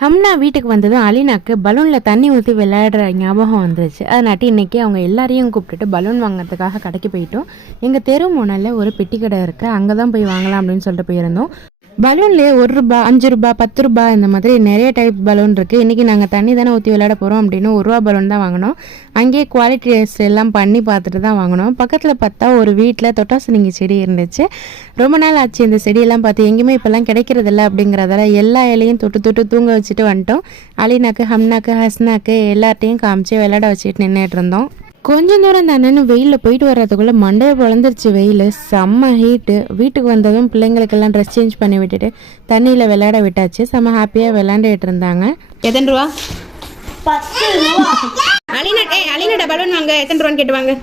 ஹம்னா வீட்டுக்கு வந்ததும் அலினாக்கு பலூனில் தண்ணி ஊற்றி விளையாடுற ஞாபகம் வந்துருச்சு. அதனாட்டி இன்றைக்கி அவங்க எல்லாரையும் கூப்பிட்டுட்டு பலூன் வாங்குறதுக்காக கடைக்கு போயிட்டோம். எங்கள் தெரு முனையில் ஒரு பெட்டி கடை இருக்குது, அங்கே தான் போய் வாங்கலாம் அப்படின்னு சொல்லிட்டு போயிருந்தோம். பலூன்லேயே 1 ரூபா, 5 ரூபா, 10 ரூபா இந்த மாதிரி நிறைய டைப் பலூன் இருக்குது. இன்றைக்கி நாங்கள் தண்ணி தானே ஊற்றி விளையாட போகிறோம் அப்படின்னு 1 ரூபா பலூன் தான் வாங்கினோம். அங்கேயே குவாலிட்டி டெஸ்ட் எல்லாம் பண்ணி பார்த்துட்டு தான் வாங்கினோம். பக்கத்தில் பார்த்தா ஒரு வீட்டில் தொட்டாசினிங்கி செடி இருந்துச்சு. ரொம்ப நாள் ஆச்சு இந்த செடியெல்லாம் பார்த்து, எங்கேயுமே இப்போல்லாம் கிடைக்கிறதில்ல அப்படிங்கிறதால எல்லா இலையும் தொட்டு தூங்க வச்சுட்டு வந்துட்டோம். அலினாக்கு, ஹம்னாக்கு, ஹஸ்னாக்கு எல்லார்ட்டையும் காமிச்சு விளையாட வச்சுட்டு நின்றுட்டு இருந்தோம். கொஞ்சம் தூரம் தானேன்னு வெயிலில் போயிட்டு வர்றதுக்குள்ளே மண்டையை பொழந்துருச்சு. வெயில் செம்ம ஹீட்டு. வீட்டுக்கு வந்ததும் பிள்ளைங்களுக்கெல்லாம் ட்ரெஸ் சேஞ்ச் பண்ணி விட்டுட்டு தண்ணியில் விளையாட விட்டாச்சு. செம்ம ஹாப்பியாக விளையாண்டுட்டு இருந்தாங்க. எத்தனை ரூபா? 10 ரூபா. அலினாட பலூன் வாங்க, எத்தனை ரூபான்னு கேட்டு வாங்க.